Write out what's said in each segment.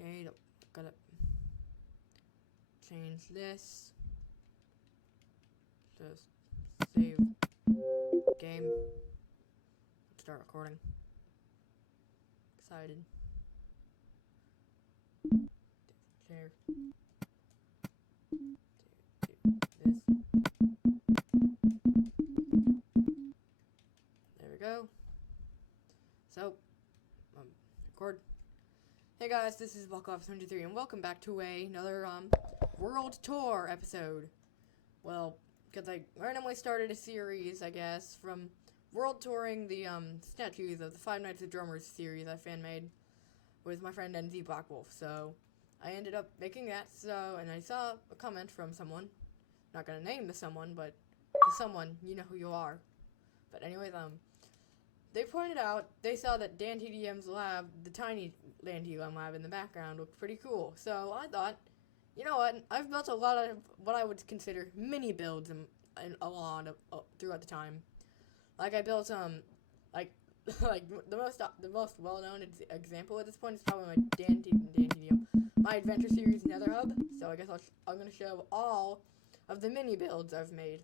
Okay, gotta change this. Just save game. Start recording. Excited. Share. Do this. There we go. So, record. Hey guys, this is Walkoff73 and welcome back to another world tour episode. Well, because I randomly started a series, I guess, from world touring the statues of the Five Nights at Drummers series I fan made with my friend NZ Blackwolf. So I ended up making that. And I saw a comment from someone. Not gonna name the someone, but the someone, you know who you are. But anyways, they pointed out, they saw that Dan TDM's lab, the tiny Dan TDM lab in the background, looked pretty cool. So I thought, you know what, I've built a lot of what I would consider mini builds throughout the time. Like I built like the most well-known example at this point is probably my Dan TDM, my adventure series NETHER hub. So I guess I'm gonna show all of the mini builds I've made.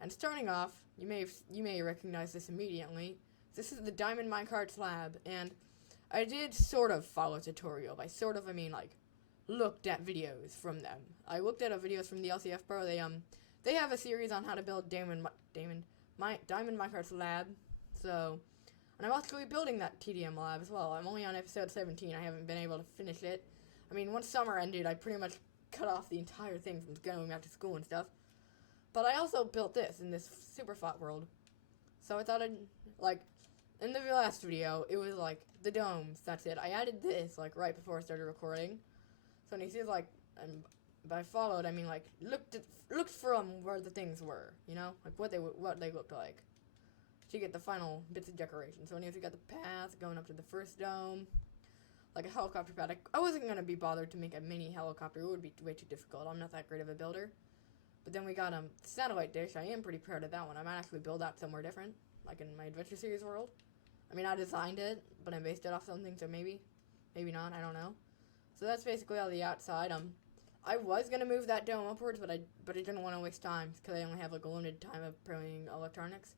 And starting off, you may recognize this immediately. This is the Diamond Minecart slab, and I did sort of follow a tutorial. By sort of, I mean like looked at videos from them. I looked at videos from the LCF Pro. They have a series on how to build Diamond Minecart lab. So, and I'm actually building that TDM lab as well. I'm only on episode 17. I haven't been able to finish it. I mean, once summer ended, I pretty much cut off the entire thing from going back to school and stuff. But I also built this in this super flat world. So I thought I'd, like, in the last video, it was, like, the domes, that's it. I added this, like, right before I started recording. So when you see, like, by followed, I mean, like, looked from where the things were, you know? Like, what they looked like. So you get the final bits of decoration. So anyways, you got the path going up to the first dome. Like a helicopter pad. I wasn't going to be bothered to make a mini helicopter. It would be way too difficult. I'm not that great of a builder. But then we got the satellite dish. I am pretty proud of that one. I might actually build that somewhere different, like in my Adventure Series world. I mean, I designed it, but I based it off something, so maybe not. I don't know. So that's basically all the outside. I was gonna move that dome upwards, but I didn't want to waste time because I only have like a limited time of playing electronics.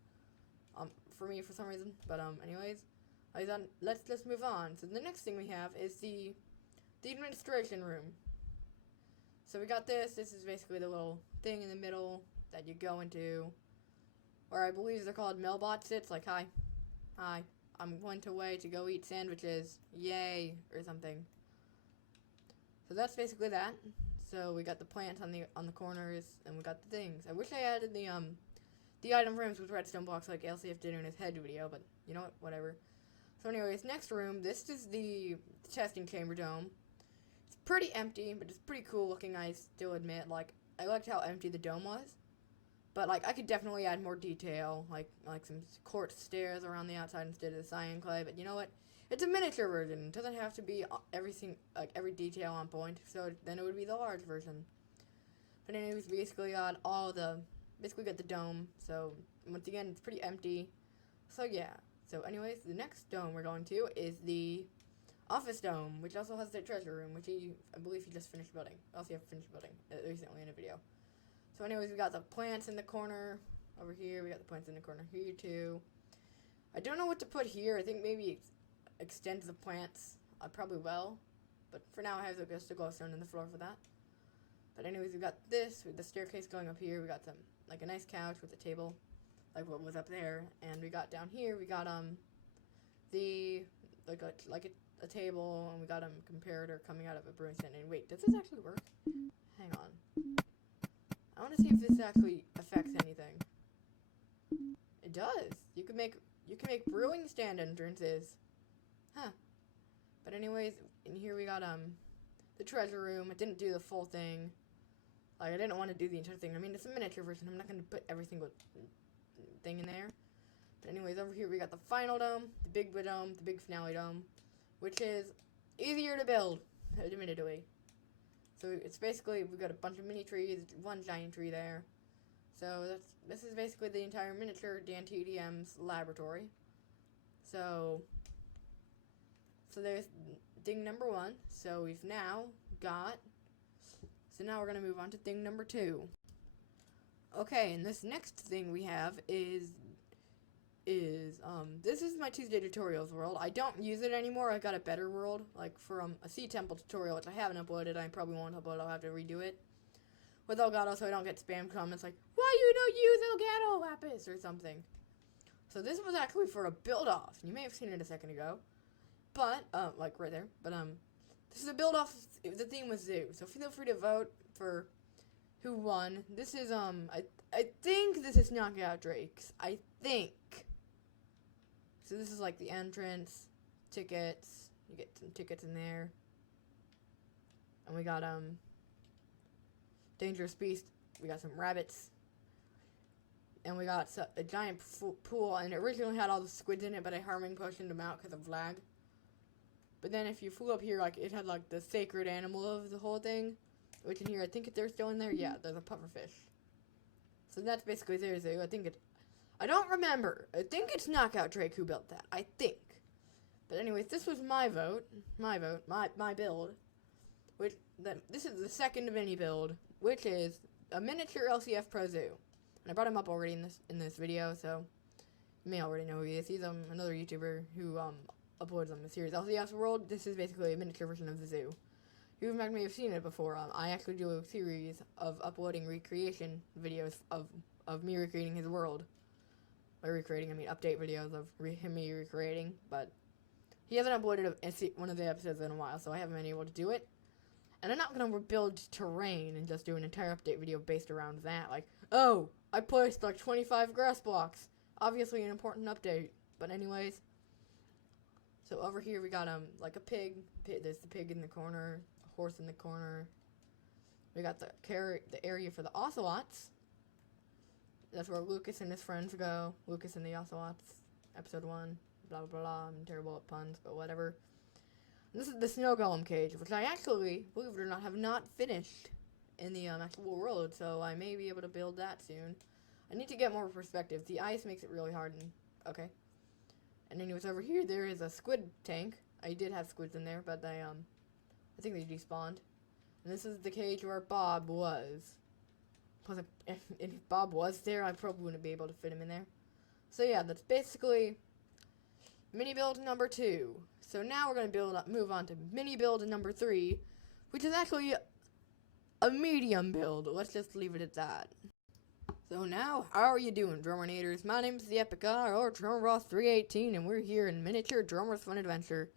For me for some reason. But anyways, I thought let's move on. So the next thing we have is the administration room. So we got this. This is basically the little thing in the middle that you go into, or I believe they're called mailbot sits. Like, hi, I'm went away to go eat sandwiches, yay, or something. So that's basically that. So we got the plants on the corners, and we got the things. I wish I added the item rooms with redstone blocks like LCF did in his head video, but you know what, whatever. So anyways, next room. This is the testing chamber dome. It's pretty empty, but it's pretty cool looking, I still admit. Like, I liked how empty the dome was. But, like, I could definitely add more detail, like some quartz stairs around the outside instead of the cyan clay. But you know what? It's a miniature version. It doesn't have to be everything, like, every detail on point. So then it would be the large version. But anyways, basically got basically got the dome. So, once again, it's pretty empty. So, yeah. So, anyways, the next dome we're going to is the office dome, which also has the treasure room, which I believe he just finished building. Also, have finished building recently in a video. So, anyways, we got the plants in the corner over here. We got the plants in the corner here too. I don't know what to put here. I think maybe extend the plants. I probably will, but for now I have the glowstone in the floor for that. But anyways, we got this with the staircase going up here. We got like a nice couch with a table, like what was up there, and we got down here. We got a table, and we got a comparator coming out of a brewing stand. And wait, does this actually work? Hang on. I want to see if this actually affects anything. It does. You can make brewing stand entrances. Huh. But anyways, in here we got the treasure room. I didn't do the full thing. Like, I didn't want to do the entire thing. I mean, it's a miniature version. I'm not going to put every single thing in there. But anyways, over here we got the final dome, the big dome, the big finale dome, which is easier to build, admittedly. So it's basically, we've got a bunch of mini trees, one giant tree there. So this is basically the entire miniature Dan TDM's laboratory. So there's thing number 1. So we've now got, so now we're going to move on to thing number 2. Okay, and this next thing we have is this is my Tuesday tutorials world. I don't use it anymore. I got a better world, like for a sea temple tutorial, which I haven't uploaded. I probably won't upload. I'll have to redo it with Elgato so I don't get spam comments like, why you don't use Elgato Lapis or something. So this was actually for a build-off. You may have seen it a second ago, but like right there. But this is a build-off. The theme was zoo, so feel free to vote for who won. This is I think this is Knockout Drake's. I think. So this is like the entrance, tickets. You get some tickets in there. And we got Dangerous Beast. We got some rabbits. And we got a giant pool, and it originally had all the squids in it, but I harming potioned them out because of lag. But then if you flew up here, like, it had like the sacred animal of the whole thing, which in here, I think they're still in there. Yeah, there's a pufferfish. So that's basically their zoo. I don't remember. I think it's Knockout Drake who built that. I think. But anyways, this was my vote. My build. This is the second mini build, which is a miniature LCF Pro Zoo. And I brought him up already in this video, so you may already know who he is. He's another YouTuber who uploads on the series LCF World. This is basically a miniature version of the zoo. You may have seen it before. I actually do a series of uploading recreation videos of me recreating his world. By recreating, I mean update videos of me recreating, but he hasn't uploaded one of the episodes in a while, so I haven't been able to do it. And I'm not going to rebuild terrain and just do an entire update video based around that. Like, oh, I placed like 25 grass blocks. Obviously an important update. But anyways. So over here we got like a pig. There's the pig in the corner. A horse in the corner. We got the area for the ocelots. That's where Lucas and his friends go. Lucas and the ocelots. Episode 1. Blah, blah, blah. I'm terrible at puns, but whatever. This is the snow golem cage, which I actually, believe it or not, have not finished in the actual world, so I may be able to build that soon. I need to get more perspective. The ice makes it really hard, and okay. And anyways, over here there is a squid tank. I did have squids in there, but I think they despawned. And this is the cage where Bob was. Plus, if Bob was there, I probably wouldn't be able to fit him in there. So yeah, that's basically mini build number 2. So now we're going to move on to mini build number 3, which is actually a medium build. Let's just leave it at that. So now, how are you doing, Drummer'S? My name is the Epic Guy, or Drummer'S318, and we're here in miniature Drummer's Fun Adventure.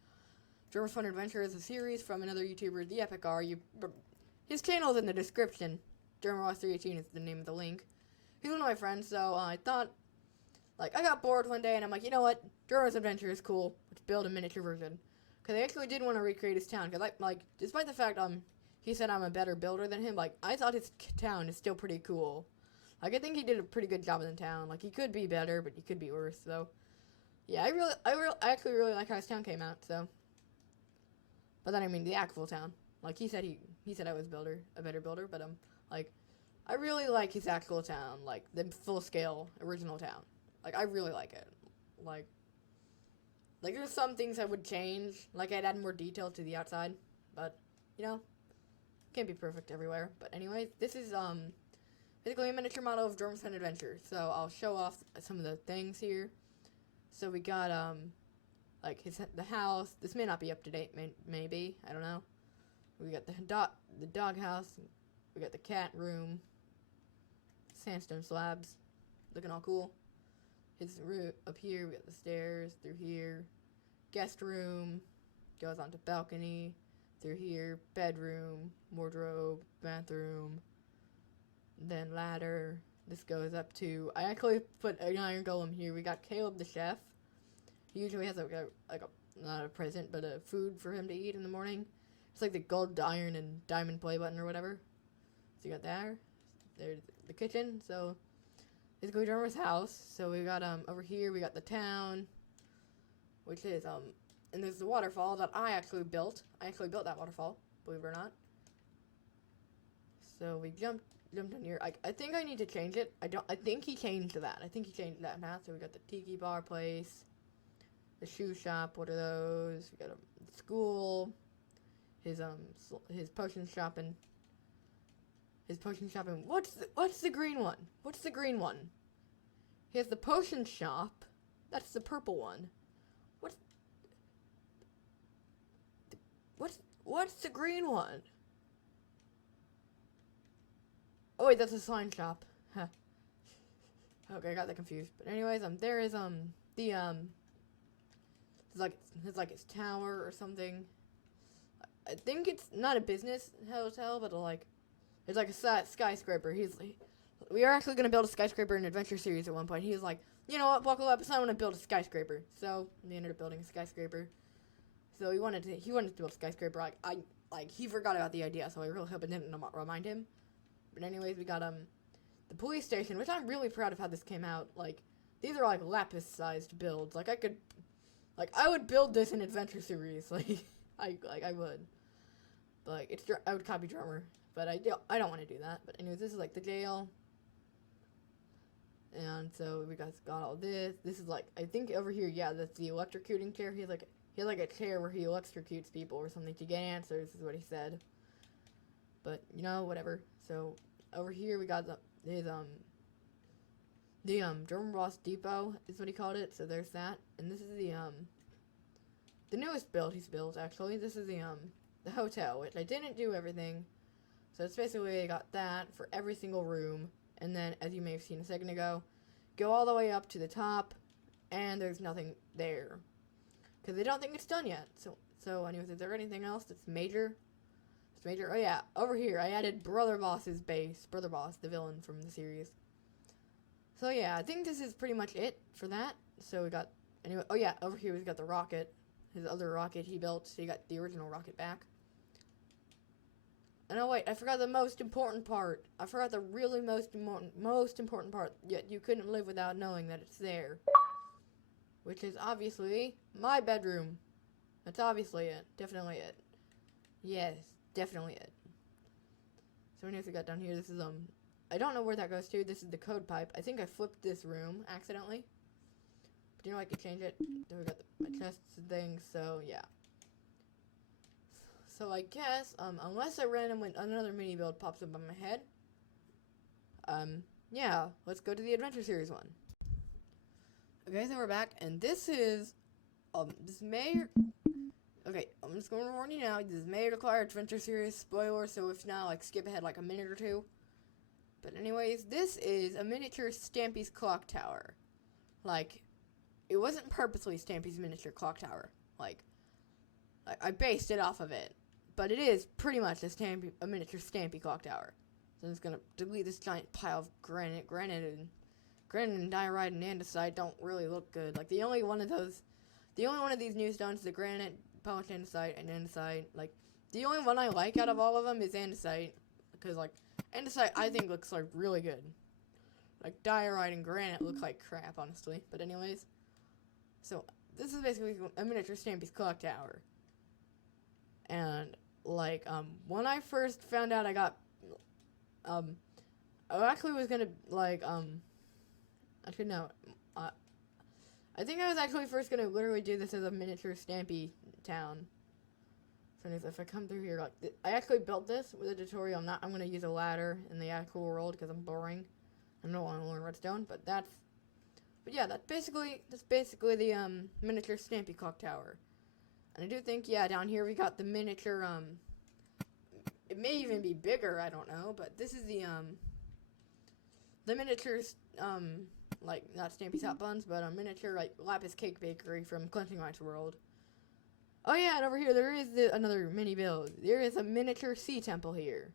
Drummer's Fun Adventure is a series from another YouTuber, the Epic Guy. His channel is in the description. Drummer'S318 is the name of the link. He's one of my friends, so I thought, like, I got bored one day, and I'm like, you know what? Drummer's Adventure is cool. Let's build a miniature version. Because I actually did want to recreate his town. Because, like, despite the fact he said I'm a better builder than him, like, I thought his town is still pretty cool. Like, I think he did a pretty good job in the town. Like, he could be better, but he could be worse. So, yeah, I actually really like how his town came out. So, but then I mean the actual town. Like, he said I was a better builder. But like, I really like his actual town. Like the full scale original town. Like, I really like it. Like there's some things I would change. Like, I'd add more detail to the outside. But, you know, can't be perfect everywhere. But anyways, this is, basically a miniature model of Drummer's Fun Adventure. So, I'll show off some of the things here. So, we got, like, the house. This may not be up to date, maybe. I don't know. We got the dog house. We got the cat room. Sandstone slabs. Looking all cool. His room up here, we got the stairs through here, guest room, goes on to balcony, through here, bedroom, wardrobe, bathroom, then ladder. This goes up to, I actually put an iron golem here. We got Caleb the chef. He usually has not a present, but a food for him to eat in the morning. It's like the gold, iron, and diamond play button or whatever. So you got there. There's the kitchen. So basically Drummer's house. So we got over here we got the town, which is and there's the waterfall that I actually built. I actually built that waterfall, believe it or not. So we jumped in here. I think I need to change it. I think he changed that. I think he changed that now. So we got the tiki bar place, the shoe shop. What are those? We got school, his potion shopping. What's the green one? What's the green one? He has the potion shop. That's the purple one. What's the green one? Oh wait, that's a sign shop. Huh. Okay, I got that confused. But anyways, there is it's like his tower or something. I think it's not a business hotel, but it's like a skyscraper. We are actually gonna build a skyscraper in Adventure Series at one point. He's like, you know what, Buckle Up, I want to build a skyscraper. So they ended up building a skyscraper. So he wanted to build a skyscraper. He forgot about the idea, so I really hope it didn't remind him. But anyways, we got the police station, which I'm really proud of how this came out. Like, these are like lapis-sized builds. I would build this in Adventure Series. I would. But I would copy Drummer, but I don't want to do that. But anyways, this is like the jail. And so we got all this. This is like, I think over here, yeah, that's the electrocuting chair. He has like a chair where he electrocutes people or something to get answers, is what he said. But, whatever. So, over here we got the DRUMME'S Depot is what he called it. So there's that. And this is the newest build he's built, actually. This is the hotel, which I didn't do everything. So it's basically I got that for every single room. And then, as you may have seen a second ago, go all the way up to the top, and there's nothing there. Because they don't think it's done yet. So anyways, is there anything else that's major? It's major. Oh yeah, over here, I added Brother Boss's base. Brother Boss, the villain from the series. So yeah, I think this is pretty much it for that. So we got, anyway, oh yeah, over here we've got the rocket. His other rocket he built, so you got the original rocket back. And oh wait, I forgot the most important part. I forgot the really most important part, yet you couldn't live without knowing that it's there. Which is obviously my bedroom. That's obviously it. Definitely it. Yes, definitely it. So what else we got down here? This is, I don't know where that goes to. This is the code pipe. I think I flipped this room accidentally. But I could change it. Then we got my chests and things, so yeah. So I guess, unless another mini build pops up on my head, yeah, let's go to the Adventure Series one. Okay, so we're back, and this is, okay, I'm just going to warn you now, this may require Adventure Series spoiler, so if not, skip ahead a minute or two. But anyways, this is a miniature Stampy's clock tower. It wasn't purposely Stampy's miniature clock tower. I based it off of it. But it is pretty much a miniature Stampy clock tower. So I'm just gonna delete this giant pile of granite. Granite and diorite and andesite don't really look good. The only one of these new stones is the granite, polished andesite, and andesite. The only one I like out of all of them is andesite. Because, andesite I think looks, really good. Diorite and granite look like crap, honestly. But anyways. So, this is basically a miniature Stampy's clock tower. And, when I first found out I got, I actually was gonna, actually, no, I think I was actually first gonna literally do this as a miniature Stampy town. So if I come through here, I actually built this with a tutorial. I'm gonna use a ladder in the actual world because I'm boring. I don't want to learn redstone, but yeah, that's basically the, miniature Stampy clock tower. And I do think, yeah, down here we got the miniature, it may even be bigger, I don't know, but this is the miniature, not Stampy's Hot Buns, but a miniature, Lapis Cake Bakery from Clenching Mike's World. Oh yeah, and over here there is another mini build. There is a miniature sea temple here,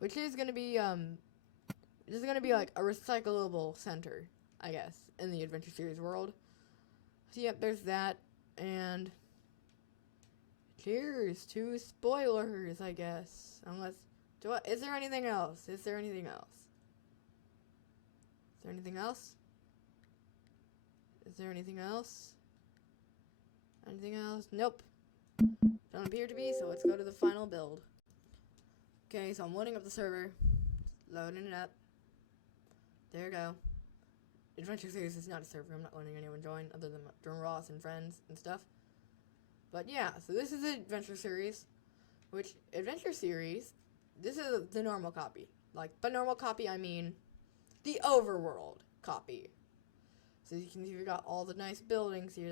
which is gonna be, a recyclable center, I guess, in the Adventure Series world. So yep, there's that, and cheers to spoilers, I guess. Is there anything else? Anything else? Nope. Don't appear to be, so let's go to the final build. Okay, so I'm loading up the server. Loading it up. There we go. Adventure Series is not a server. I'm not letting anyone join other than DRUMME'S and friends and stuff. But yeah, so this is an adventure series, this is the normal copy. Like, by normal copy, I mean the overworld copy. So you can see we got all the nice buildings here.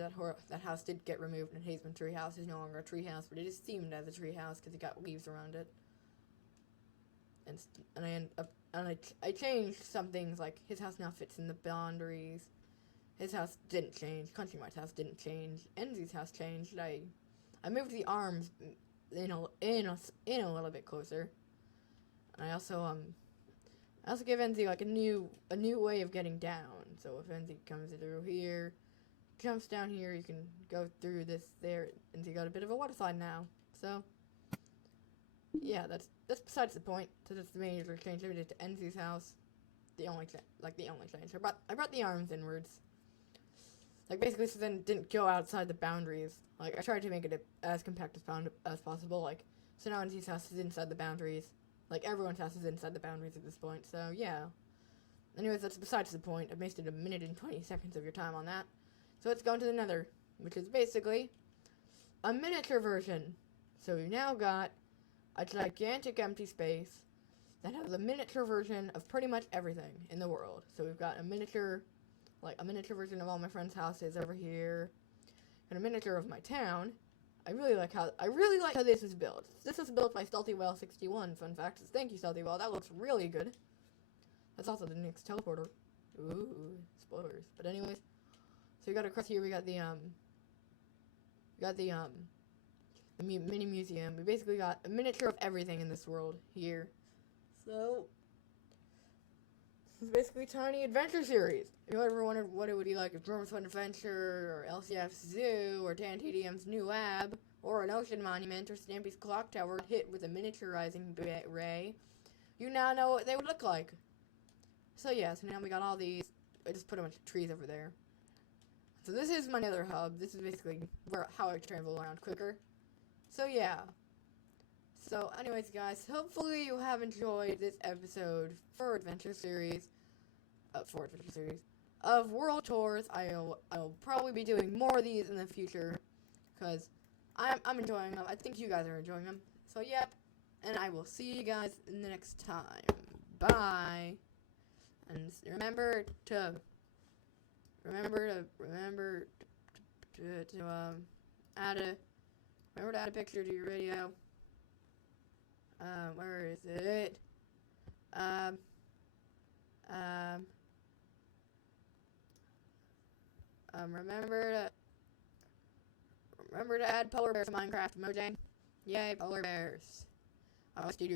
That house did get removed, and Hazeman Treehouse is no longer a treehouse, but it is themed as a treehouse because it got leaves around it. And I changed some things, like his house now fits in the boundaries. His house didn't change. Country Mart's house didn't change. Enzy's house changed. I moved the arms in a little bit closer. And I also gave Enzy like a new way of getting down. So if Enzy comes through here, jumps down here, you can go through this there. Enzy got a bit of a water slide now. So yeah, that's besides the point. So that's the major change I did to Enzy's house. The only change. I brought the arms inwards. Like, basically, so then it didn't go outside the boundaries. Like, I tried to make it as compact as possible. Like, so now Enzy's house is inside the boundaries. Like, everyone's house is inside the boundaries at this point. So yeah. Anyways, that's besides the point. I've wasted a minute and 20 seconds of your time on that. So let's go into the Nether, which is basically a miniature version. So we've now got a gigantic empty space that has a miniature version of pretty much everything in the world. So we've got a miniature version of all my friends' houses over here, and a miniature of my town. I really like how this is built. This is built by StealthyWhale61. Fun fact is, thank you, StealthyWhale. That looks really good. That's also the next teleporter. Ooh, spoilers. But anyways, so we got across here. We got the mini museum. We basically got a miniature of everything in this world here. So this is basically Tiny Adventure Series. If you ever wondered what it would be like if DRUMME'S Fun Adventure, or LCF's Zoo, or TanTDM's new lab, or an ocean monument, or Stampy's clock tower hit with a miniaturizing ray, you now know what they would look like. So yeah, so now we got all these. I just put a bunch of trees over there. So this is my Nether hub. This is basically how I travel around quicker. So yeah. So anyways, guys, hopefully you have enjoyed this episode for Adventure Series of World Tours. I'll probably be doing more of these in the future because I'm enjoying them. I think you guys are enjoying them. So yep, and I will see you guys in the next time. Bye. And remember to add a picture to your video. Where is it? Remember to add polar bears to Minecraft, Mojang. Yay, polar bears. I must do